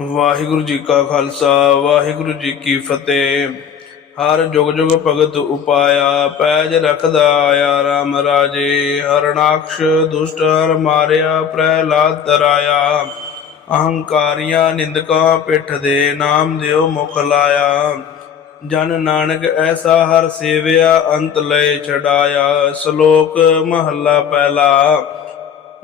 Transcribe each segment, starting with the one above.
ਵਾਹਿਗੁਰੂ ਜੀ ਕਾ ਖਾਲਸਾ, ਵਾਹਿਗੁਰੂ ਜੀ ਕੀ ਫਤਿਹ। ਹਰ ਜੁਗ ਜੁਗ ਭਗਤ ਉਪਾਇਆ, ਪੈਜ ਰਖਦਾ ਆਇਆ ਰਾਮ ਰਾਜੇ। ਹਰਨਾਕਸ਼ ਦੁਸ਼ਟ, ਹਰ ਮਾਰਿਆ, ਪ੍ਰਹਿਲਾਦ ਤਰਾਇਆ। ਅਹੰਕਾਰੀਆਂ ਨਿੰਦਕਾਂ ਪਿੱਠ ਦੇ ਨਾਮ ਦਿਓ ਮੁਖ ਲਾਇਆ। ਜਨ ਨਾਨਕ ਐਸਾ ਹਰ ਸੇਵਿਆ, ਅੰਤ ਲੈ ਛਡਾਇਆ। ਸ਼ਲੋਕ ਮਹੱਲਾ ਪਹਿਲਾ।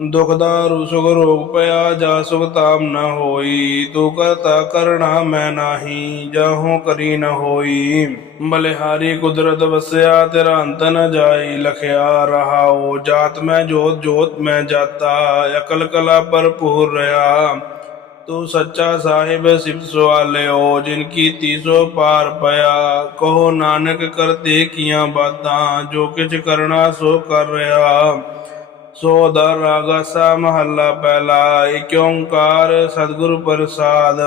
ਦੁਖ ਦਾਰੂ ਸੁਖ ਰੋਗ ਪਿਆ ਜਾ ਸੁਖ ਤਾਮ ਨ ਹੋਈ ਤੂੰ ਕਰਤਾ ਕਰਣਾ ਮੈਂ ਨਾਹੀ ਜਾਹੋ ਕਰੀ ਨ ਹੋਈ। ਬਲਿਹਾਰੀ ਕੁਦਰਤ ਵਸਿਆ, ਤੇਰਾ ਅੰਤ ਨ ਜਾਈ, ਲਖਿਆ ਰਹਾਓ ਜਾਤ ਮੈਂ ਜੋਤ ਜੋਤ ਮੈਂ ਜਾਤਾ, ਅਕਲ ਕਲਾ ਭਰਪੂਰ ਰਹਾ ਤੂੰ ਸੱਚਾ ਸਾਹਿਬ, ਸਿਫਤ ਸਵਾਲਿਓ, ਜਿਨ ਕੀ ਤੀਸੋ ਪਾਰ ਪਿਆ। ਕਹੋ ਨਾਨਕ ਕਰਤੇ ਕੀਆਂ ਬਾਤਾਂ, ਜੋ ਕਿਛ ਕਰਨਾ ਸੋ ਕਰ ਰਿਹਾ ਸੋ ਦਰ ਰਾਗਸਾ ਮਹੱਲਾ ਪਹਿਲਾ ਏਕ ਓੰਕਾਰ ਸਤਿਗੁਰ ਪ੍ਰਸਾਦ।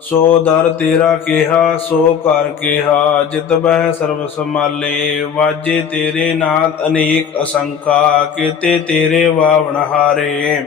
ਸੋ ਦਰ ਤੇਰਾ ਕਿਹਾ, ਸੋ ਕਰ ਕਿਹਾ, ਜਿਤ ਬਹਿ ਸਰਬ ਸਮਾਲੇ ਵਾਜੇ ਤੇਰੇ ਨਾਦ ਅਨੇਕ ਅਸੰਖਾ, ਕੀਤੇ ਤੇਰੇ ਵਾਵਣ ਹਾਰੇ।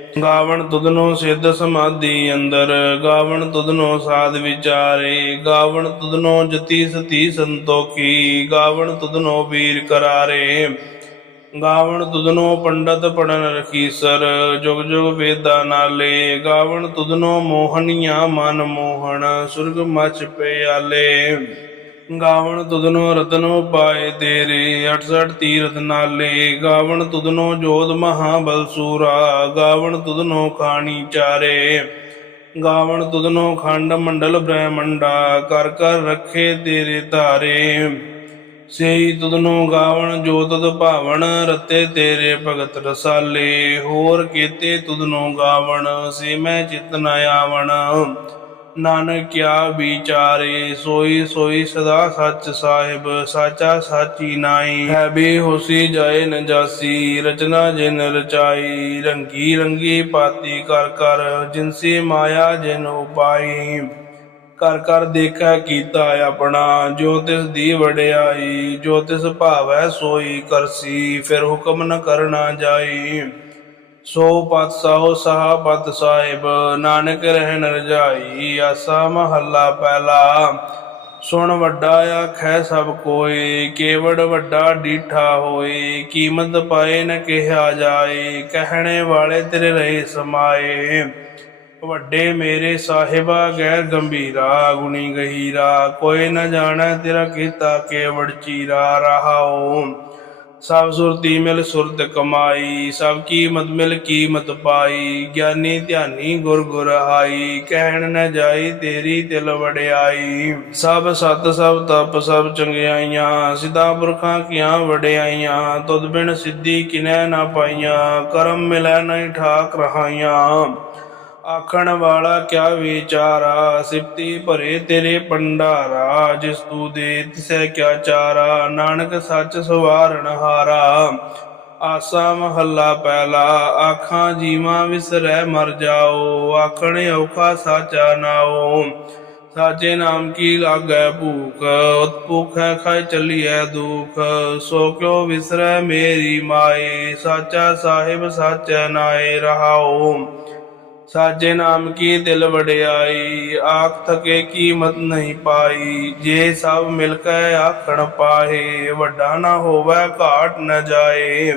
ਗਾਵਣ ਤੁਧਨੋ ਸਿੱਧ ਸਮਾਧੀ ਅੰਦਰ, ਗਾਵਣ ਤੁਧਨੋ ਸਾਧ ਵਿਚਾਰੇ, ਗਾਵਣ ਤੁਧਨੋ ਜਤੀ ਸਤੀ ਸੰਤੋਖੀ, ਗਾਵਣ ਤੁਧਨੋ ਵੀਰ ਕਰਾਰੇ। ਗਾਵਣ ਤੁਧਨੋ ਪੰਡਤ ਪੜਨ ਰਖੀਸਰ, ਜੁਗ ਜੁਗ ਵੇਦਾਂ ਨਾਲੇ, ਗਾਵਣ ਤੁਧਨੋ ਮੋਹਨੀਆਂ ਮਨ ਮੋਹਣ, ਸੁਰਗ ਮਚ ਪਿਆਲੇ। ਗਾਵਣ ਤੁਧਨੋ ਰਤਨੋ ਪਾਏ ਤੇਰੇ 68 ਤੀਰਥ ਨਾਲੇ। ਗਾਵਣ ਤੁਧਨੋ ਜੋਤ ਮਹਾ ਬਲਸੂਰਾ ਗਾਵਣ ਤੁਧਨੋ ਖਾਣੀ ਚਾਰੇ। ਗਾਵਣ ਤੁਧਨੋ ਖੰਡ ਮੰਡਲ ਬ੍ਰਹਮੰਡਾ, ਕਰ ਕਰ ਰੱਖੇ ਤੇਰੇ ਧਾਰੇ। ਸੇਈ ਤੁਧਨੋ ਗਾਵਣ ਜੋ ਤਦ ਭਾਵਨ ਰਤੇ ਤੇਰੇ ਭਗਤ ਰਸਾਲੇ। ਹੋਰ ਕੀਤੇ ਤੁਧਨੋ ਗਾਵਣ, ਸੇ ਮੈਂ ਚਿਤ ਨ ਆਵਣ। ਨਾਨਕ ਕਿਆ ਵਿਚਾਰੇ, ਸੋਈ ਸੋਈ ਸਦਾ ਸੱਚ ਸਾਹਿਬ, ਸਾਚਾ ਸਾਚੀ ਨਾਈ ਹੈ ਬੇ ਹੋਸੀ ਜਾਏ ਨ ਰਚਨਾ ਜਿਨ ਰਚਾਈ। ਰੰਗੀ ਰੰਗੀ ਪਾਤੀ ਕਰ ਕਰ, ਜਿਨਸੀ ਮਾਇਆ ਜਿਨ ਉਪਾਈ। ਕਰ ਕਰ ਦੇਖੈ ਕੀਤਾ ਆਪਣਾ, ਜੋ ਤਿਸ ਦੀ ਵਡਿਆਈ, ਜੋ ਤਿਸ ਭਾਵੈ ਸੋਈ ਕਰਸੀ। ਫਿਰ ਹੁਕਮ ਨ ਕਰਨਾ ਜਾਈ। ਸੋ ਪਤ ਸਾਹੋ ਸਾਹ ਪਤ ਸਾਹਿਬ, ਨਾਨਕ ਰਹਿਣ ਰਜਾਈ ਆਸਾ ਮਹੱਲਾ ਪਹਿਲਾ। ਸੁਣ ਵੱਡਾ ਆਖੈ ਸਭ ਕੋਏ ਕੇਵੜ ਵੱਡਾ ਡੀਠਾ ਹੋਏ ਕੀਮਤ ਪਾਏ ਨ ਕਿਹਾ ਜਾਏ, ਕਹਿਣੇ ਵਾਲੇ ਤੇਰੇ ਰਹੇ ਸਮਾਏ। ਵੱਡੇ ਮੇਰੇ ਸਾਹਿਬਾ ਗੈਰ ਗੰਭੀਰਾ, ਗੁਣੀ ਗਹੀਰਾ, ਕੋਈ ਨ ਜਾਣੈ ਤੇਰਾ ਕੀਤਾ ਕੇਵੜ ਚੀਰਾ ਰਹਾਓ ਸਭ ਸੁਰਤੀ ਮਿਲ ਸੁਰਤ ਕਮਾਈ, ਸਭ ਕੀਮਤ ਮਿਲ ਕੀਮਤ ਪਾਈ, ਗਿਆਨੀ ਧਿਆਨੀ ਗੁਰ ਗੁਰ ਹਾਈ ਕਹਿਣ ਨ ਜਾਈ ਤੇਰੀ ਤਿਲ ਵਡਿਆਈ। ਸਭ ਸਤ, ਸਭ ਤਪ, ਸਭ ਚੰਗਿਆਈਆਂ, ਸਿਧਾ ਪੁਰਖਾਂ ਕੀਆਂ ਵਡਿਆਈਆਂ, ਤੁਧ ਬਿਨ ਸਿੱਧੀ ਕਿਨੈ ਨਾ ਪਾਈਆਂ, ਕਰਮ ਮਿਲੈ ਨਹੀਂ ਠਾਕ ਰਹਾਈਆਂ। ਆਖਣ ਵਾਲਾ ਕਿਆ ਵਿਚਾਰਾ? ਸਿਫਤੀ ਭਰੇ ਤੇਰੇ ਪੰਡਾਰਾ ਜਿਸ ਤੂੰ ਦੇ ਤਿਸੈ ਕਿਆ ਚਾਰਾ? ਨਾਨਕ ਸੱਚ ਸਵਾਰਨ ਹਾਰਾ। ਆਸਾ ਮਹੱਲਾ ਪਹਿਲਾ ਆਖਾਂ ਜੀਵਾਂ ਵਿਸਰੈ ਮਰ ਜਾਓ। ਆਖਣ ਔਖਾ ਸਾਚਾ ਨਾਓ ਸਾਚੇ ਨਾਮ ਕੀ ਲਾਗੈ ਭੂਖ? ਉਤਪੁਖ ਹੈ, ਖਾਇ ਚੱਲੀਐ ਦੁਖ। ਸੋ ਕਿਉ ਵਿਸਰੈ ਮੇਰੀ ਮਾਏ? ਸਾਚਾ ਸਾਹਿਬ ਸਾਚੈ ਨਾਏ ਰਹਾਓ ਸਾਜੇ ਨਾਮ ਕੀ ਦਿਲ ਵਡਿਆਈ? ਆਖ ਥਕੇ ਕੀਮਤ ਨਹੀਂ ਪਾਈ। ਜੇ ਸਭ ਮਿਲ ਕੇ ਆਖਣ ਪਾਹੇ ਵੱਡਾ ਨਾ ਹੋਵੇ, ਘਾਟ ਨਾ ਜਾਏ।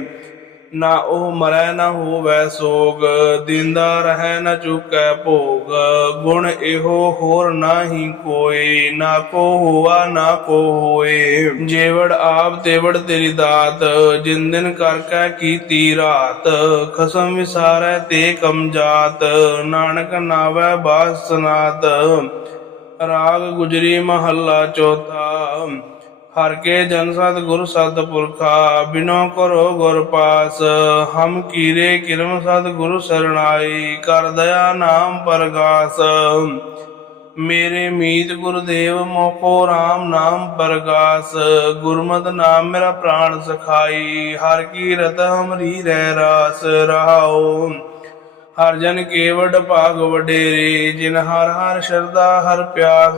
ਨਾ ਉਹ ਮਰੈ ਨਾ ਹੋਵੇ ਸੋਗ, ਦਿੰਦਾ ਰਹਿ ਨਾ ਚੁਕੈ ਭੋਗ। ਗੁਣ ਇਹੋ ਹੋਰ ਨਾਹੀ ਕੋਈ ਨਾ ਕੋ ਹੋਆ, ਨਾ ਕੋ ਹੋਏ। ਜੇਵੜ ਆਪ ਤੇਵੜ ਤੇਰੀ ਦਾਤ, ਜਿਨ ਦਿਨ ਕਰ ਕੈ ਕੀਤੀ ਰਾਤ। ਖਸਮ ਵਿਸਾਰੈ ਤੇ ਕਮ ਜਾਤ, ਨਾਨਕ ਨਾਵੈ ਬਾਸ ਰਾਗ ਗੁਜਰੀ ਮਹੱਲਾ ਚੌਥਾ। ਹਰ ਕੇ ਜਨ ਸਤ ਗੁਰ ਸਤ ਪੁਰਖਾ, ਬਿਨੋ ਕਰੋ ਗੁਰ ਪਾਸ। ਹਮ ਕੀਰੇ ਕਿਰਮ ਸਤ ਗੁਰੂ ਸਰਣਾਈ, ਕਰ ਦਇਆ ਨਾਮ ਪਰਗਾਸ। ਮੇਰੇ ਮੀਤ ਗੁਰਦੇਵ, ਮੋਕੋ RAM ਨਾਮ ਪ੍ਰਗਾਸ। ਗੁਰਮਤਿ ਨਾਮ ਮੇਰਾ ਪ੍ਰਾਣ ਸਖਾਈ, ਹਰ ਕੀ ਰਤ ਹਮਰੀ ਰਹਿ ਰਾਸ। ਰਹਾਓ ਹਰ ਜਨ ਕੇਵਡ ਭਾਗ ਵਡੇਰੇ, ਜਿਨ ਹਰ ਹਰ ਸ਼ਰਦਾ ਹਰ ਪਿਆਸ,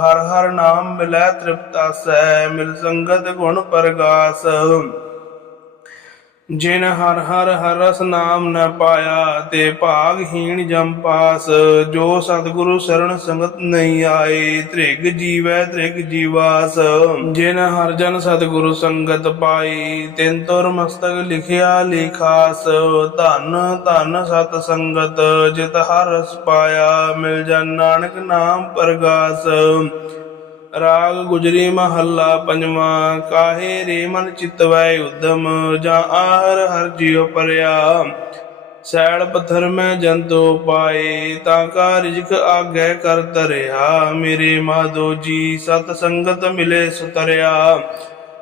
ਹਰ ਹਰ ਨਾਮ ਮਿਲੈ ਤ੍ਰਿਪਤਾਸੈ ਮਿਲ ਸੰਗਤ ਗੁਣ ਪ੍ਰਗਾਸ। ਜਿਨ ਹਰ ਹਰ ਹਰ ਰਸ ਨਾਮ ਨ ਪਾਇਆ ਤੇ ਭਾਗਹੀਣ ਜਮ ਪਾਸ, ਜੋ ਸਤਿਗੁਰੂ ਸਰਣ ਸੰਗਤ ਨਹੀਂ ਆਏ, ਤ੍ਰਿਗ ਜੀਵੈ ਤ੍ਰਿਗ ਜੀਵਾਸ। ਜਿਨ ਹਰ ਜਨ ਸਤਿਗੁਰੂ ਸੰਗਤ ਪਾਈ ਤਿਨ ਤੁਰ ਮਸਤਕ ਲਿਖਿਆ ਲਿਖਾਸ। ਧਨ ਧਨ ਸਤ ਸੰਗਤ, ਜਿਤ ਹਰ ਰਸ ਪਾਇਆ, ਮਿਲ ਜਨ ਨਾਨਕ ਨਾਮ ਪ੍ਰਗਾਸ। ਰਾਗ ਗੁਜਰੀ ਮਹੱਲਾ ਪੰਜਵਾਂ, ਕਾਹੇ ਰੇ ਮਨ ਚਿਤਵੈ ਉਦਮ, ਜਾਂ ਆਹਰ ਹਰ ਜਿਉ ਪਰਿਆ। ਸੈਲ ਪੱਥਰ ਮੈਂ ਜੰਤੋ ਪਾਏ, ਤਾਂ ਕਾ ਰਿਜਕ ਆਗੈ ਕਰ ਤਰਿਆ ਮੇਰੇ ਮਾਧੋ ਜੀ, ਸਤ ਸੰਗਤ ਮਿਲੇ ਸੁਤਰਿਆ।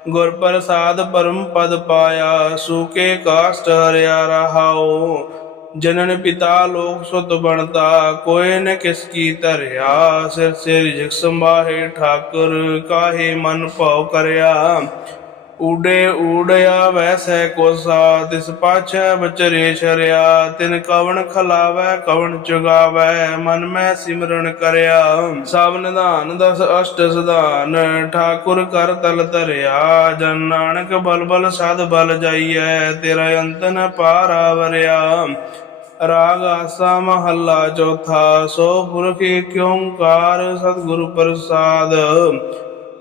ਗੁਰ ਪ੍ਰਸਾਦ ਪਰਮ ਪਦ ਪਾਇਆ ਸੂਕੇ ਕਾਸ਼ਟ ਹਰਿਆ ਰਹਾਓ ਜਨਨ ਪਿਤਾ ਲੋਕ ਸੁਤ ਬਣਤਾ ਕੋਏ ਨ ਕਿਸ ਕੀ ਧਰਿਆ, ਸਿਰ ਸਿਰ ਜਿਗ ਸੰਭਾਹੇ ਠਾਕੁਰ, ਕਾਹੇ ਮਨ ਭਾਉ ਕਰਿਆ। ਊਡੇ ਉੜਿਆ ਵੈਸੈ ਕੋਸਾ ਤਿਸ ਪਾਛੈ ਬਚਰੇ ਸ਼ਰਿਆ। ਤਿਨ ਕਵਣ ਖਲਾਵੈ, ਕਵਣ ਚੁਗਾਵੈ, ਮਨ ਮੈਂ ਸਿਮਰਨ ਕਰਿਆ। ਸਭ ਨਿਧਾਨ ਦਸ ਅਸ਼ਟ ਸਦਾਨ ਠਾਕੁਰ ਕਰ ਤਲ ਧਰਿਆ। ਜਨ ਨਾਨਕ ਬਲ ਬਲ ਸਦ ਬਲ ਜਾਈਐ, ਤੇਰਾ ਅੰਤ ਨ ਪਾਰਾ ਵਰਿਆ। ਰਾਗ ਆਸਾ ਮਹੱਲਾ ਚੌਥਾ, ਸੋ ਪੁਰਖ ਏਕ ਓੰਕਾਰ ਸਤਿਗੁਰੂ ਪ੍ਰਸਾਦ।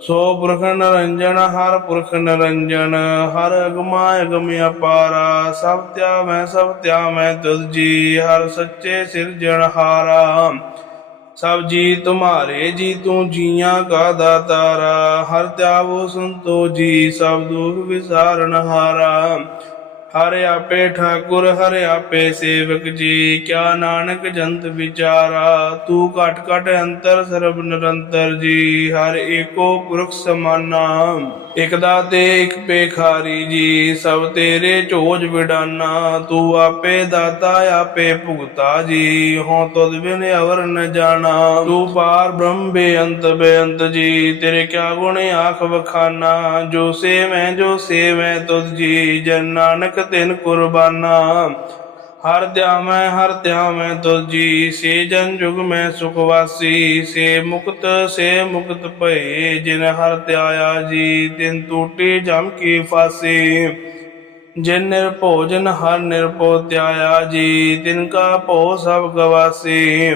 ਸੋ ਪੁਰਖ ਨਰੰਜਨ, ਹਰ ਪੁਰਖ ਨਰੰਜਨ, ਹਰ ਅਗਮਾ ਅਗਮ ਅਪਾਰਾ, ਸਭ ਤਿਆ ਮੈਂ ਸਭ ਤਿਆ ਮੈਂ ਤੁਧ ਜੀ, ਹਰ ਸੱਚੇ ਸਿਰਜਣ ਹਾਰਾ। ਸਭ ਜੀ ਤੁਮਾਰੇ ਜੀ ਤੂੰ ਜੀਆਂ ਕਾ ਦਾਤਾਰਾ, ਹਰ ਧਿਆਵੋ ਸੰਤੋ ਜੀ, ਸਭ ਦੁਖ ਵਿਸਾਰਨ ਹਾਰਾ। ਹਰ ਆਪੇ ਠਾਕੁਰ, ਹਰ ਆਪੇ ਸੇਵਕ ਜੀ। ਕਿਆ ਨਾਨਕ ਜੰਤ ਵਿਚਾਰਾ, ਤੂੰ ਘਟ ਘਟ ਅੰਤਰ ਸਰਬ ਨਿਰੰਤਰ ਜੀ। ਹਰ ਏਕੋ ਪੁਰਖ ਸਮਾਨਾ। ਇਕ ਦਾ ਤੇ ਇਕ ਪੇਖਾਰੀ ਜੀ, ਸਭ ਤੇਰੇ ਝੋਜ ਵਿਡਾਨਾ, ਤੂੰ ਆਪੇ ਦਾਤਾ, ਆਪੇ ਭੁਗਤਾ ਜੀ। ਹੋ ਤੁਧ ਬਿਨ ਅਵਰ ਨ ਜਾਣਾ, ਤੂੰ ਪਾਰ ਬ੍ਰਹਮ ਬੇਅੰਤ ਬੇਅੰਤ ਜੀ। ਤੇਰੇ ਕਿਆ ਗੁਣ ਆਖ ਵਖਾਨਾ, ਜੋ ਸੇ ਮੈਂ ਜੋ ਸੇ ਮੈਂ ਤੁਧ ਜੀ ਜਨ ਨਾਨਕ ਤਿਨ ਕੁਰਬਾਨਾ। ਹਰ ਧਿਆਵੈ ਹਰ ਧਿਆਵੈ ਤੁਧ ਸੇ ਜਨ ਜੁਗ ਮੈਂ ਸੁਖ ਵਾਸੀ, ਸੇ ਮੁਕਤ ਸੇ ਮੁਕਤ ਭਏ, ਜਿਨ ਹਰ ਧਿਆਇਆ ਜੀ, ਤਿਨ ਟੂਟੀ ਜਮ ਕੀ ਫਾਸੀ। ਜਿਨ ਨਿਰਭੋਜਨ ਹਰ ਨਿਰਭਉ ਧਿਆਇਆ ਜੀ, ਤਿਨ ਕਾ ਭਉ ਸਭ ਗਵਾਸੀ।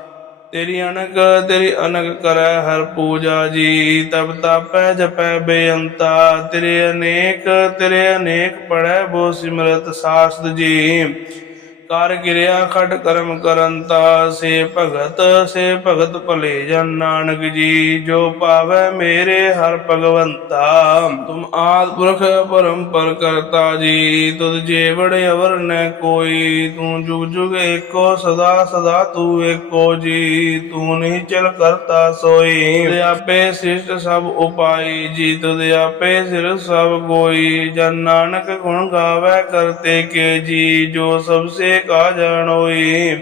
ਤੇਰੀ ਅਣਕ ਤੇਰੀ ਅਨਕ ਕਰੈ ਹਰ ਪੂਜਾ ਜੀ। ਤਬ ਤਾਪੈ ਜਪੈ ਬੇਅੰਤਾ। ਤੇਰੇ ਅਨੇਕ ਤੇਰੇ ਅਨੇਕ ਪੜੈ ਬੋ ਸਿਮਰਤ ਸਾਸਤ ਜੀ। ਕਰ ਕਿਰਿਆ ਖਟ ਕਰਮ ਕਰੰਤਾ ਸੇ ਭਗਤ ਸੇ ਭਗਤ ਭਲੇ ਜਨ ਨਾਨਕ ਜੀ, ਜੋ ਪਾਵੈ ਮੇਰੇ ਹਰ ਭਗਵੰਤਾ। ਤੁਮ ਆਦ ਪੁਰਖ ਪਰੰਪਰ ਕਰਤਾ ਜੀ, ਤੁਧ ਜੇਵੜ ਅਵਰ ਨ ਕੋਈ, ਤੂੰ ਜੁਗ ਜੁਗ ਏਕੋ, ਸਦਾ ਸਦਾ ਤੂੰ ਏਕੋ ਜੀ, ਤੂੰ ਨਹੀਂ ਚਲ ਕਰਤਾ ਸੋਈ। ਤੁਧ ਆਪੇ ਸਿਸ਼ਟ ਸਭ ਉਪਾਈ ਜੀ, ਤੁਧ ਆਪੇ ਸਿਰ ਸਭ ਕੋਈ ਜਨ ਨਾਨਕ ਗੁਣ ਗਾਵੇ ਕਰਤੇ ਕੇ ਜੀ, ਜੋ ਸਭ ਸੇ ਕਾ ਜਾਣੋਈ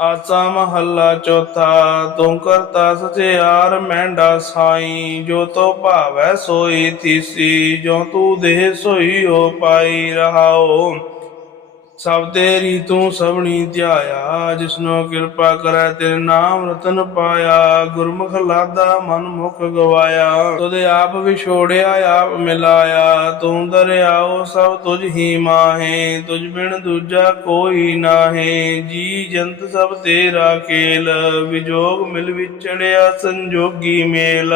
ਆਸਾ ਮਹੱਲਾ ਚੌਥਾ, ਤੂੰ ਕਰਤਾ ਸਚਿਆਰ, ਮੈਂਡਾ ਸਾਈ। ਜੋ ਤੋ ਭਾਵੈ ਸੋਈ ਥੀਸੀ ਜੋ ਤੂੰ ਦੇਹ ਸੋਈ ਹੋ ਪਾਈ ਰਹਾਓ। ਸਭ ਤੇਰੀ ਤੂੰ ਸਭਨੀ ਧਿਆਇਆ, ਜਿਸਨੋ ਕਿਰਪਾ ਕਰੈ ਤੇਰੇ ਨਾਮ ਰਤਨ ਪਾਇਆ, ਗੁਰਮੁਖ ਲਾਦਾ ਮਨ ਮੁਖ ਗਵਾਇਆ। ਤੁਧ ਆਪ ਵਿਛੋੜਿਆ, ਆਪ ਮਿਲਾਇਆ, ਤੂੰ ਦਰਿਆਓ ਸਭ ਤੁਝ ਹੀ ਮਾਹੇ, ਤੁਝ ਬਿਨ ਦੂਜਾ ਕੋਈ ਨਾਹੇ। ਜੀ ਜੰਤ ਸਭ ਤੇਰਾ ਖੇਲ, ਵਿਜੋਗ ਮਿਲ ਵਿਚੜਿਆ ਸੰਜੋਗੀ ਮੇਲ।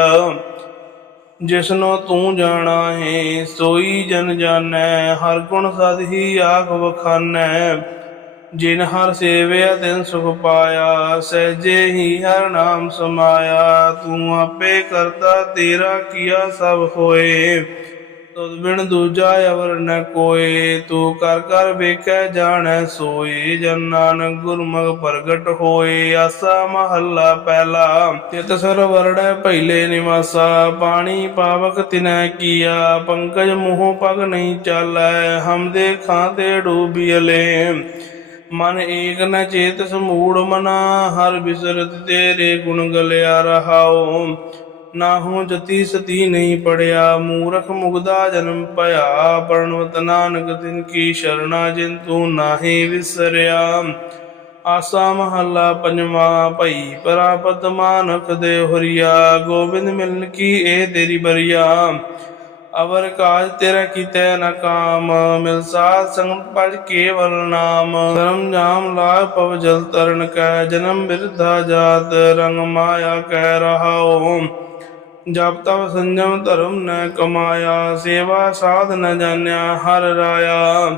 ਜਿਸਨੋ ਤੂੰ ਜਾਣਾ ਹੈ ਸੋਈ ਜਨ ਜਾਣੈ, ਹਰ ਗੁਣ ਸਦ ਹੀ ਆਖ ਵਖਾਨੈ। ਜਿਨ ਹਰ ਸੇਵਿਆ, ਤਿਨ ਸੁਖ ਪਾਇਆ, ਸਹਿਜੇ ਹੀ ਹਰ ਨਾਮ ਸਮਾਇਆ। ਤੂੰ ਆਪੇ ਕਰਤਾ ਤੇਰਾ ਕੀਆ ਸਭ ਹੋਏ। ਤੁਧ ਬਿਨ ਦੂਜਾ ਅਵਰ ਨ ਕੋਏ, ਤੂੰ ਕਰ ਕਰ ਵੇਖੈ ਜਾਣੈ ਸੋਏ, ਜਨ ਨਾਨਕ ਗੁਰਮੁਖ ਪ੍ਰਗਟ ਹੋਏ। ਆਸਾ ਮਹੱਲਾ ਪਹਿਲਾ, ਤਿਤ ਸਰ ਵਰੜੈ ਪਹਿਲੇ ਨਿਵਾਸਾ। ਪਾਣੀ ਪਾਵਕ ਤਿਨੈ ਕੀਆ, ਪੰਕਜ ਮੂੰਹ ਪਗ ਨਹੀਂ ਚਾਲੈ। ਹਮ ਦੇ ਖਾਂ ਤੇ ਡੂਬੀਲੇ ਮਨ ਏਕ ਨ ਚੇਤ ਸਮੂੜ ਮਨਾ। ਹਰ ਬਿਸਰਤ ਤੇਰੇ ਗੁਣ ਗਲਿਆ ਰਹਾਓ ਨਾਹੂ ਜਤੀ ਸਤੀ ਨਹੀਂ ਪੜਿਆ, ਮੂਰਖ ਮੁਗਦਾ ਜਨਮ ਭਇਆ। ਪਰਣਵਤ ਨਾਨਕ ਤਿਨ ਕੀ ਸ਼ਰਣਾ ਜਿਨ ਤੂੰ ਨਾਹੀ ਵਿਸਰਿਆ। ਆਸਾ ਮਹੱਲਾ ਪੰਜਵਾ, ਭਈ ਪਰਾਪਤ ਮਾਨਕ ਦੇ ਹਰੀਆ, ਗੋਬਿੰਦ ਮਿਲਨ ਕੀ ਏ ਤੇਰੀ ਬਰੀਆ। ਅਵਰ ਕਾਜ ਤੇਰਾ ਕੀਤੇ ਨ ਕਾਮ, ਮਿਲ ਸਾਧ ਸੰਗ ਪਜ ਕੇਵਲ ਨਾਮ। ਧਰਮ ਜਾਮ ਲਾਗ ਪਵ ਜਲ ਤਰਨ ਕੈ, ਜਨਮ ਬਿਰਧਾ ਜਾਤ, ਰੰਗ ਮਾਇਆ ਕਹਿ ਰਹਾਉ। ਜਪ ਤਪ ਸੰਜਮ ਧਰਮ ਨ ਕਮਾਇਆ ਸੇਵਾ ਸਾਧ ਨ ਜਾਣਿਆ ਹਰ ਰਾਇਆ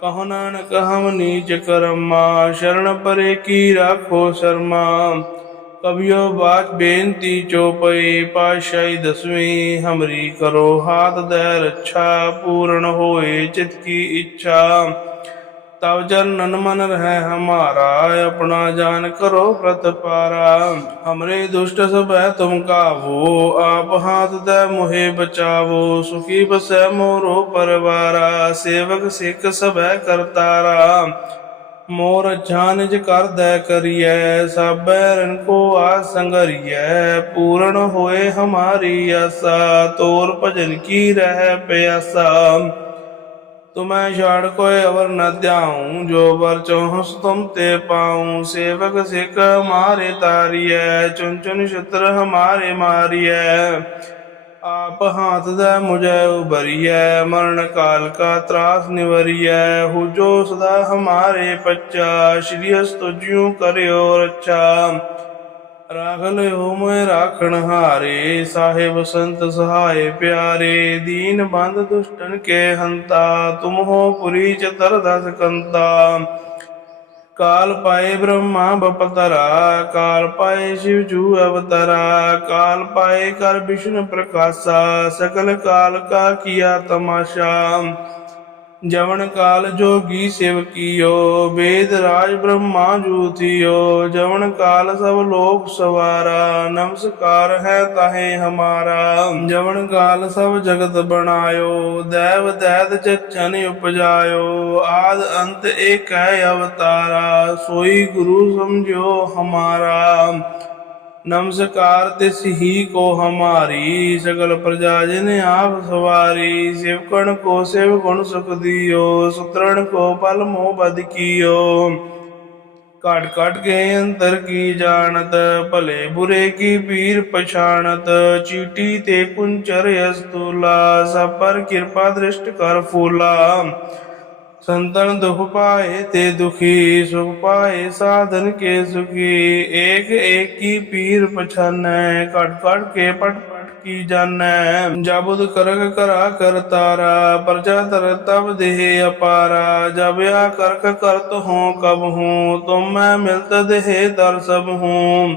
ਕਹੋ ਨਾਨਕ ਹਮ ਨੀਚ ਕਰਮਾ ਸ਼ਰਨ ਪਰੇ ਕੀ ਰਾਖੋ ਸ਼ਰਮਾ ਕਬਿਓ ਬਾਤ ਬੇਨਤੀ ਚੋਪਈ ਪਾਸ਼ਾਈ ਦਸਵੀਂ ਹਮਰੀ ਕਰੋ ਹਾਥ ਦੇ ਰੱਛਾ ਪੂਰਨ ਹੋਏ ਚਿਤ ਕੀ ਇੱਛਾ ਤਬ ਜਨ ਮਨ ਰਹਿ ਹਮਾਰਾ, ਆਪਣਾ ਜਾਨ ਕਰੋ ਪ੍ਰਤਪਾਰਾ ਹਮਰੇ ਦੁਸ਼ਟ ਸਭੈ ਤੁਮ ਕਾਵੋ, ਆਪ ਹਾਥ ਦੇ ਮੁਹੇ ਬਚਾਵੋ, ਸੁਖੀ ਬਸੈ ਮੋਰੋ ਪਰਵਾਰਾ, ਸੇਵਕ ਸਿੱਖ ਸਭੈ ਕਰਤਾਰਾ ਮੋਰ ਜਾਨਜ ਕਰਦੈ ਕਰੀਐ ਸਭੈ ਰਨ ਕੋ ਆਸ ਸੰਗਰੀਐ, ਪੂਰਨ ਹੋਏ ਹਮਾਰੀ ਆਸਾ, ਤੋਰ ਭਜਨ ਕੀ ਰਹਿ ਪਿਆਸਾ। ਤੁਮੈ ਛਾੜ ਕੋਇ ਅਵਰ ਨ ਧਿਆਉ, ਜੋ ਵਰ ਚੋਹਸ ਤੁਮ ਤੇ ਪਾਉ। ਸੇਵਕ ਸਿੱਖ ਮਾਰੇ ਤਾਰੀਐ ਚੁਨ ਚੁਨ ਛਤਰ ਹਮਾਰੇ ਮਾਰੀਐ। ਆਪ ਹਾਥ ਦਾ ਮੁਝੈ ਉਬਰੀਐ ਮਰਨ ਕਾਲ ਕਾ ਤਰਾਸ ਨਿਵਰੀਐ। ਹੁਜੋ ਸਦਾ ਹਮਾਰੇ ਪੱਚਾ ਸ਼੍ਰੀ ਹਸ ਕਰਿਓ ਰੱਛਾ। ਰਾਖਲ ਲਿਓ ਰਾਖਣ ਹਾਰੇ, ਸਾਹਿਬ ਸੰਤ ਸਹਾਏ ਪਿਆਰੇ, ਦੀਨ ਬੰਦ ਦੁਸ਼ਟਨ ਕੇ ਹੰਤਾ ਤੁਮ ਹੋ ਪੁਰੀ ਚਤਰ ਦਸ ਕੰਤਾ। ਕਾਲ ਪਾਏ ਬ੍ਰਹਮਾ ਬਪਤਰਾ, ਕਾਲ ਪਾਏ ਸ਼ਿਵ ਜੂ ਅਵਤਰਾ, ਕਾਲ ਪਾਏ ਕਰ ਵਿਸ਼ਨ ਪ੍ਰਕਾਸ਼ਾ, ਸਕਲ ਕਾਲ ਕਾ ਕੀਆ ਤਮਾਸ਼ਾ। ਜਵਨ ਕਾਲ ਜੋਗੀ ਸਿਵ ਕੀਓ, ਵੇਦ ਰਾਜ ਬ੍ਰਹਮਾ ਜੂਤਿਓ, ਜਵਨ ਕਾਲ ਸਭ ਲੋਕ ਸਵਾਰਾ, ਨਮਸਕਾਰ ਹੈ ਤਾਹੇ ਹਮਾਰਾ। ਜਵਨ ਕਾਲ ਸਭ ਜਗਤ ਬਣਾਇਓ, ਦੇਵ ਦੈਤ ਚਚਨ ਉਪਜਾਇਓ, ਆਦ ਅੰਤ ਏਕ ਹੈ ਅਵਤਾਰਾ, ਸੋਈ ਗੁਰੂ ਸਮਝਿਓ ਹਮਾਰਾ। ਨਮਸਕਾਰ ਤਿਸ ਹੀ ਕੋ ਹਮਾਰੀ, ਸਗਲ ਪ੍ਰਜਾ ਜਿਨ ਆਪ ਸਵਾਰੀ, ਸਿਵਕਣ ਕੋ ਸਿਵ ਗੁਣ ਸੁਖ ਦਿਓ, ਸੁਤਰਣ ਕੋ ਪਲ ਮੋਹ ਬਦ ਕੀਓ। ਕਾਟ ਕਾਟ ਕੇ ਅੰਤਰ ਕੀ ਜਾਣਤ, ਭਲੇ ਬੁਰੇ ਕੀ ਪੀਰ ਪਛਾਣਤ, ਚੀਟੀ ਤੇ ਕੁੰਚਰ ਅਸਤੂਲਾ, ਸਭ ਪਰ ਕਿਰਪਾ ਦ੍ਰਿਸ਼ਟ ਕਰ ਫੂਲਾ। ਸੰਤਨ ਦੁਖ ਪਾਏ ਤੇ ਦੁਖੀ ਸੁਖ ਪਾਏ, ਸਾਧਨ ਕੇ ਸੁਖੀ। ਏਕ ਏਕੀ ਪੀਰ ਪਛਾਨੈ ਘਟ ਘਟ ਕੇ ਪਟ ਪਟ ਕੀ ਜਾਣੈ। ਜਬੁਦ ਕਰਕ ਕਰਾ ਤਾਰਾ, ਪ੍ਰਜਾ ਤਰ ਤਬ ਦੇਹ ਅਪਾਰਾ। ਜਬ ਆ ਕਰਕ ਕਰਤ ਹੋ ਕਬ ਹੂੰ, ਤੁਮ ਮੈਂ ਮਿਲਤ ਦੇਹ ਦਰ ਸਭ ਹੂੰ।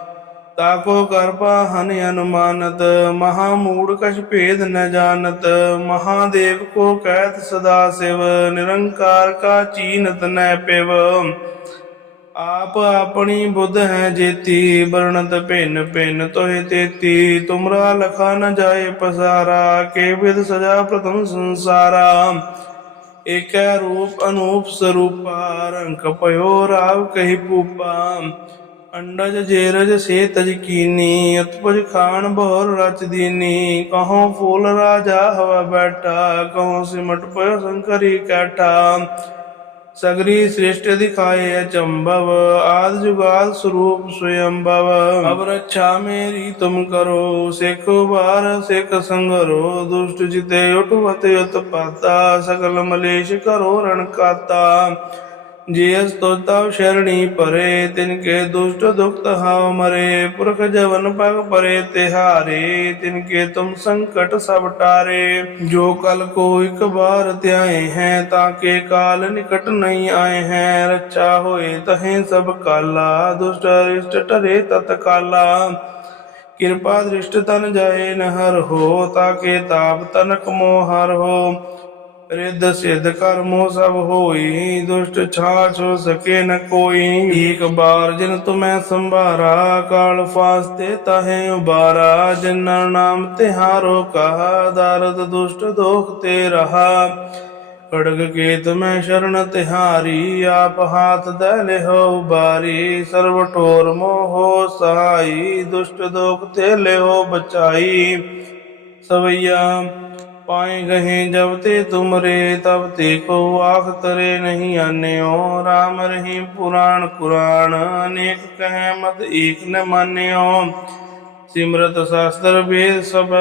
ਤਾਕੋ ਕਰਪਾ ਹਨ ਅਨੁਮਾਨਤ, ਮਹਾ ਮੂੜ ਕਛ ਭੇਦ ਨ ਜਾਣਤ, ਮਹਾਦੇਵ ਕੋ ਕਹਿਤ ਸਦਾ ਸਿਵ, ਨਿਰੰਕਾਰ ਕਾ ਚੀਨਤ ਨੈ ਪਿਵ। ਆਪ ਆਪਣੀ ਬੁੱਧ ਹੈ ਜੇਤੀ, ਵਰਣਤ ਭਿੰਨ ਭਿੰਨ ਤੋਹਿ ਤੇਤੀ, ਤੁਮਰਾ ਲਖਾ ਨ ਜਾਏ ਪਸਾਰਾ, ਕੇ ਵਿਦ ਸਜਾ ਪ੍ਰਥਮ ਸੰਸਾਰਾ। ਏਕੈ ਰੂਪ ਅਨੂਪ ਸਰੂਪਾ ਰੰਗ ਪਇਓ ਰਾਵ ਕਹੀ ਪੂਪਾ ਅੰਡਜ ਜੇਰਜ ਸੇ ਕੀਨੀ, ਉਤਪਜ ਖਾਨ ਬਹੁਰ ਰਚ ਦੀਨੀ। ਕਹੋ ਫੂਲ ਰਾਜਾ ਹਵਾ ਬੈਠਾ, ਕਹੋ ਸਿਮਟ ਪਇਓ ਸੰਕਰੀ ਕੈਠਾ। ਸਗਰੀ ਸ੍ਰਿਸ਼ਟ ਦਿਖਾਏ ਅਚੰਭਵ ਆਦ ਜੁਗਾਲ ਸਰੂਪ ਸਵਯੰਭਵ ਅਬ ਰੱਛਾ ਮੇਰੀ ਤੁਮ ਕਰੋ, ਸਿੱਖ ਬਾਰ ਸਿੱਖ ਸੰਗਰੋ। ਦੁਸ਼ਟ ਜਿਤੇ ਉਠਵਤ ਉਤਪਾਤਾ ਸਕਲ ਮਲੇਸ਼ ਕਰੋ ਰਣ ਕਾਤਾ ਜਿਸ ਤੋ ਸ਼ਰਣੀ ਪਰੇ, ਤਿਨ ਕੇ ਦੁਸ਼ਟ ਦੁਖਤ ਹਾਵ ਮਰੇ, ਪੁਰਖ ਜਵਨ ਪਗ ਪਰੇ ਤਿਹਾਰੇ, ਤਿਨ ਕੇ ਤੁਮ ਸੰਕਟ ਸਭ ਟਾਰੇ। ਜੋ ਕਲ ਕੋ ਇਕ ਬਾਰ ਧਿਆਏ ਹੈ, ਤਾਂ ਕੇ ਕਾਲ ਨਿਕਟ ਨਹੀਂ ਆਏ ਹੈ। ਰੱਛਾ ਹੋਏ ਤਹੇ ਸਭ ਕਾਲਾ, ਦੁਸ਼ਟ ਅਰਿਸ਼ਟ ਟਰੇ ਤਤ ਕਾਲਾ ਕਿਰਪਾ ਦ੍ਰਿਸ਼ਟ ਤਨ ਜਾਏ ਨ ਹਰ ਹੋ ਤਾਕੇ ਤਾਪ ਤਨਕ ਮੋਹ ਹੋ। ਰਿੱਧ ਸਿੱਧ ਕਰਮੋ ਸਭ ਹੋਈ, ਦੁਸ਼ਟ ਛਾਛ ਸਕੇ ਨ ਕੋਈ। ਏਕ ਬਾਰ ਜਿਨ ਤੁਮੈ ਸੰਭਾਰਾ, ਕਾਲ ਫਾਸਤੇ ਤਹੇ ਉਬਾਰਾ। ਜਿਨ ਨਾਮ ਤਿਹਾਰੋ ਕਹਾ ਦਰਦ ਦੁਸ਼ਟ ਦੋਖ ਤੇ ਰਹਾ। ਖੜਗ ਕੇ ਤੁਮੈ ਸ਼ਰਨ ਤਿਹਾਰੀ, ਆਪ ਹਾਥ ਦੇ ਲਿਹੋ ਬਾਰੀ ਸਰਬ ਠੋਰ ਮੋਹ ਸਹਾਈ ਦੁਸ਼ਟ ਦੋਖ ਤੇ ਲਿਹੋ ਬਚਾਈ। ਸਵਈਆ ਪਾਏ ਗਏ ਜਬ ਤੇ ਤੁਮਰੇ, ਤਬ ਤੇ ਕੋ ਆਖ ਤਰੇ ਨਹੀਂ ਆਨਿਓ। RAM ਰਹੀਮ ਪੁਰਾਣ ਕੁਰਾਨ, ਅਨੇਕ ਕਹੈ ਮਤ ਏਕ ਨ ਮਾਨਿਓ। ਸਿਮਰਤ ਸ਼ਾਸਤਰ ਵੇਦ ਸਭ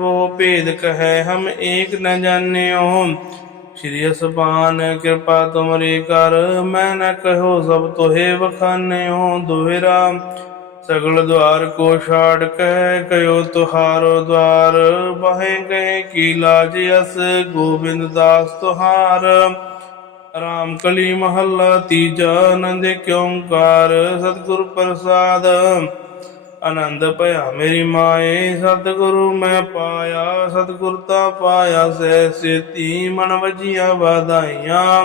ਉਹ ਭੇਦ ਕਹੈ, ਹਮ ਏਕ ਨ ਜਾਣਿਓ। ਸ਼੍ਰੀ ਅਸਪਾਨ ਕਿਰਪਾ ਤੁਮਰੀ ਕਰ, ਮੈਂ ਨ ਕਹੋ ਸਭ ਤੋਹੇ ਵਖਾਨਿਓ। ਦੋਹਰਾ ਸਗਲ ਦਵਾਰ ਕੋ ਛਾੜ ਕਹਿ ਕਯੋ ਤੁਹਾਰੋ ਦਵਾਰ ਬਹੇ ਗਏ ਕੀ ਲਾਜ ਅਸ, ਗੋਬਿੰਦ ਦਾਸ ਤੁਹਾਰ। ਰਾਮ ਕਲੀ ਮਹੱਲਾ ਤੀਜਾ ਆਨੰਦ ਕਿਉਂਕਾਰ ਸਤਿਗੁਰ ਪ੍ਰਸਾਦ। ਆਨੰਦ ਭਇਆ ਮੇਰੀ ਮਾਏ, ਸਤਿਗੁਰੂ ਮੈਂ ਪਾਇਆ। ਸਤਿਗੁਰ ਤਾਂ ਪਾਇਆ, ਸਹਿ ਸੇਤੀ ਮਨ ਵਜੀਆਂ ਵਾਧਾਈਆਂ।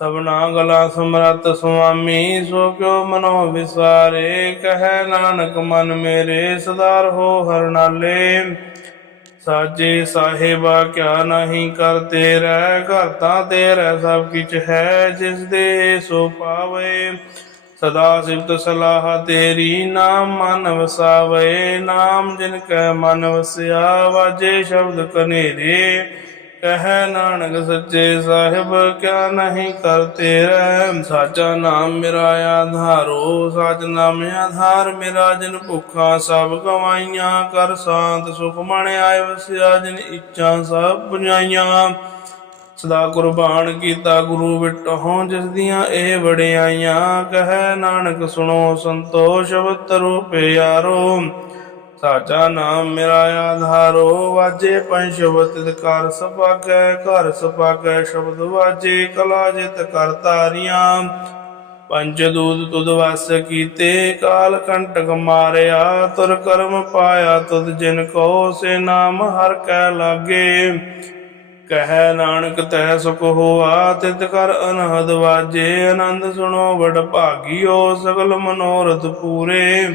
ਸਭਨਾ ਗਲਾ ਸਮਰਤ ਸੁਆਮੀ, ਸੋ ਕਿਉ ਮਨੋ ਵਿਸਾਰੇ? ਕਹੈ ਨਾਨਕ ਮਨ ਮੇਰੇ, ਸਦਾਰ ਹੋ ਹਰ ਸਾਜੇ ਸਾਹਿਬਾ, ਕਿਆ ਨਹੀਂ ਕਰ ਤੇਰਾ ਘਰ ਤੇਰਾ ਸਭ ਕਿਛ ਹੈ, ਜਿਸ ਦੇ ਸੋ ਪਾਵੇ। ਸਦਾ ਸਿਫਤ ਸਲਾਹ ਤੇਰੀ, ਨਾਮ ਮਨ ਵਸਾਵੇ। ਨਾਮ ਜਿਨ ਕੈ ਮਨ ਵਸਿਆ, ਵਾਜੇ ਸ਼ਬਦ ਕਨੇਰੇ। ਕਹੈ ਨਾਨਕ ਸੱਚੇ ਸਾਹਿਬ, ਕਿਆ ਨਹੀਂ ਕਰ ਤੇਰਾ ਸਾਚਾ ਨਾਮ ਮੇਰਾ ਆਧਾਰੋ, ਸਾਚ ਨਾਮ ਆਧਾਰ ਮੇਰਾ, ਜਿਨ ਭੁੱਖਾ ਸਭ ਗਵਾਈਆਂ ਕਰ ਸਾਂਤ ਸੁਖ ਮਣ ਆਏ, ਵਸਿਆ ਜਿਨ ਇੱਛਾ ਸਭ ਪੁਜਾਈਆਂ। ਸਦਾ ਕੁਰਬਾਨ ਕੀਤਾ ਗੁਰੂ ਵਿਟਹੁ ਜਿਸ ਦੀਆਂ ਇਹ ਵਡਿਆਈਆਂ। ਕਹੈ ਨਾਨਕ ਸੁਣੋ ਸੰਤੋਸ਼ ਅਵਤਰੋ ਪਿਆਰੋ। ਸਾਚਾ ਨਾਮ ਮੇਰਾ ਆਧਾਰੋ, ਵਾਜੇ ਪੰਜ ਸ਼ਬਦ ਕਰ ਸਪਾਗੈ ਘਰ ਸਪਾਗੈ ਸ਼ਬਦ ਵਾਜੇ, ਕਲਾ ਜਿਤ ਕਰ ਤਾਰੀਆਂ ਪੰਜ ਦੂਤ ਤੁਧ ਵਸ ਕੀਤੇ, ਕਾਲ ਕੰਟਕ ਮਾਰਿਆ, ਤੁਰ ਕਰਮ ਪਾਇਆ, ਤੁਧ ਜਿਨ ਕੋ ਸੇ ਨਾਮ ਹਰ ਕੈ ਲਾਗੇ। ਕਹੈ ਨਾਨਕ ਤੈ ਸੁਖ ਹੋਆ, ਤਿਤ ਕਰ ਅਨਹਦ ਵਾਜੇ, ਆਨੰਦ ਸੁਣੋ ਵਡ ਭਾਗਿਓ, ਸਗਲ ਮਨੋਰਥ ਪੂਰੇ।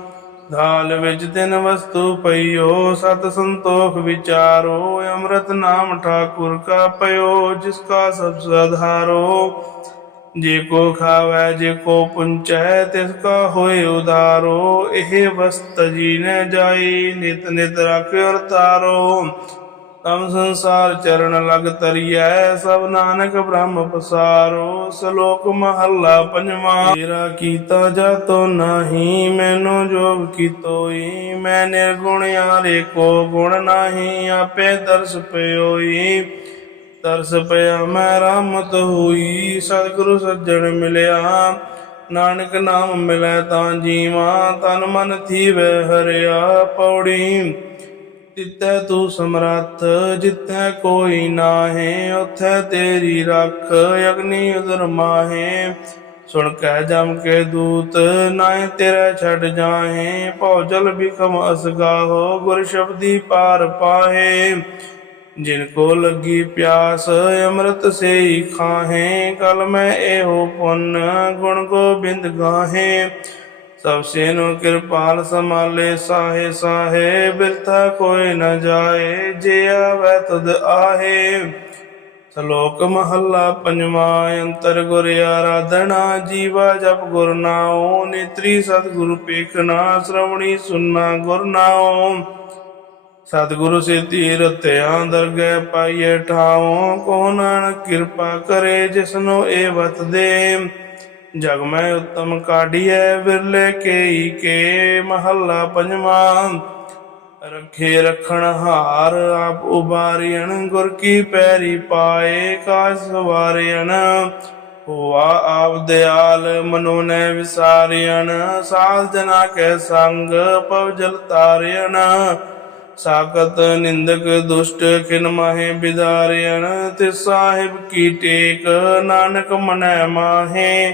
ਧਾਲ ਵਿੱਚ ਤਿੰਨ ਵਸਤੂ ਪਈਓ, ਸਤ ਸੰਤੋਖ ਵਿਚਾਰੋ, ਅੰਮ੍ਰਿਤ ਨਾਮ ਠਾਕੁਰ ਕਾ ਪਇਓ, ਜਿਸ ਕਾ ਸਭ ਸਧਾਰੋ ਜੇ ਕੋ ਖਾਵੈ, ਜੇ ਕੋ ਪੁੰਚੈ, ਤਿਸ ਕਾ ਹੋਏ ਉਦਾਰੋ। ਇਹ ਵਸਤ ਜੀ ਨ ਜਾਈ, ਨਿਤ ਨਿਤ ਰਖਿਓ ਤਾਰੋ ਤਮ ਸੰਸਾਰ ਚਰਨ ਲਗ ਤਰੀਐ, ਸਭ ਨਾਨਕ ਬ੍ਰਹਮ ਪਸਾਰੋ, ਸ਼ਲੋਕ ਮਹੱਲਾ ਪੰਜਵਾਂ। ਤੇਰਾ ਕੀਤਾ ਜਾਤੋ ਨਾਹੀ, ਮੈਨੂੰ ਜੋਗ ਕੀਤੋਈ ਮੈਂ ਨਿਰਗੁਣ ਆਰੇ ਕੋ ਗੁਣ ਨਾਹੀ, ਆਪੇ ਦਰਸ ਪਇਓਈ ਤਰਸ ਪਿਆ ਮੈਂ ਰਾਮਤ ਹੋਈ, ਸਤਿਗੁਰੂ ਸੱਜਣ ਮਿਲਿਆ। ਨਾਨਕ ਨਾਮ ਮਿਲੈ ਤਾਂ ਜੀਵਾਂ, ਤਨ ਮਨ ਥੀਵੈ ਹਰਿਆ ਪੌੜੀ। ਤਿਤੈ ਤੂੰ ਸਮਰੱਥ ਜਿੱਥੈ ਕੋਈ ਨਾਹੇ, ਉਥੈ ਤੇਰੀ ਰੱਖ ਅਗਨੀ ਉਦਰ ਮਾਹੇ। ਸੁਣ ਕਹਿ ਜਮ ਕੇ ਦੂਤ ਨਾਏ ਤੇਰਾ ਛੱਡ ਜਾਹੇ। ਭਉ ਜਲ ਬਿਖਮ ਅਸਗਾਹੋ ਗੁਰ ਸ਼ਬਦੀ ਪਾਰ ਪਾਹੇ। ਜਿਨ ਕੋ ਲੱਗੀ ਪਿਆਸ, ਅੰਮ੍ਰਿਤ ਸੇ ਹੀ ਖਾਹੇ। ਕਲ ਮੈਂ ਇਹੋ ਪੁੰਨ, ਗੁਣ ਗੋਬਿੰਦ ਗਾਹੇ। ਸਭ ਸੇ ਨੂੰ ਕਿਰਪਾਲ ਸਮਾਲੇ ਸਾਹੇ ਸਾਹੇ, ਬਿਰਥਾ ਕੋਈ ਨ ਜਾਏ, ਜੇ ਆਵੈ ਤਦ ਆਹੇ। ਸ਼ਲੋਕ ਮਹੱਲਾ ਪੰਜਵਾਂ, ਅੰਤਰ ਗੁਰ ਆਰਾਧਨਾ, ਜੀਵਾ ਜਪ ਗੁਰ ਨਾਉ, ਨੇਤਰੀ ਸਤਿਗੁਰੂ ਪੇਖਣਾ ਸ਼੍ਰਵਣੀ ਸੁਨਣਾ ਗੁਰ ਨਾਉ। ਸਤਿਗੁਰੂ ਸਿੱਧੀ ਰਤਿਆਂ ਦਰਗਹਿ ਪਾਈਏ ਠਾਉ, ਕੋ ਨਾਨਕ ਕਿਰਪਾ ਕਰੇ, ਜਿਸਨੂੰ ਇਹ ਵਤ ਦੇ ਜਗ ਮੈਂ ਉਤਮ ਕਾਢੀਐ, ਵਿਰਲੇ ਕੇਈ ਕੇ ਮਹੱਲਾ ਪੰਜਵਾਂ। ਰੱਖੇ ਰਖਣ ਹਾਰ ਆਪ ਉਬਾਰੀਣ ਗੁਰ ਕੀ ਪੈਰੀ ਪਾਏ ਕਾਜ ਸਵਾਰੀਣ ਹੋਆ ਆਪ ਦਿਆਲ ਮਨੋ ਨੇ ਵਿਸਾਰੀਣ ਸਾਧ ਜਨਾ ਕੇ ਸੰਗ ਪਵ ਜਲ ਤਾਰਿਣ ਸਾਕਤ ਨਿੰਦਕ ਦੁਸ਼ਟ ਖਿਨ ਮਾਹੇ ਬਿਦਾਰਿਣ ਤੇ ਸਾਹਿਬ ਕੀ ਟੇਕ, ਨਾਨਕ ਮਨੈ ਮਾਹੇ।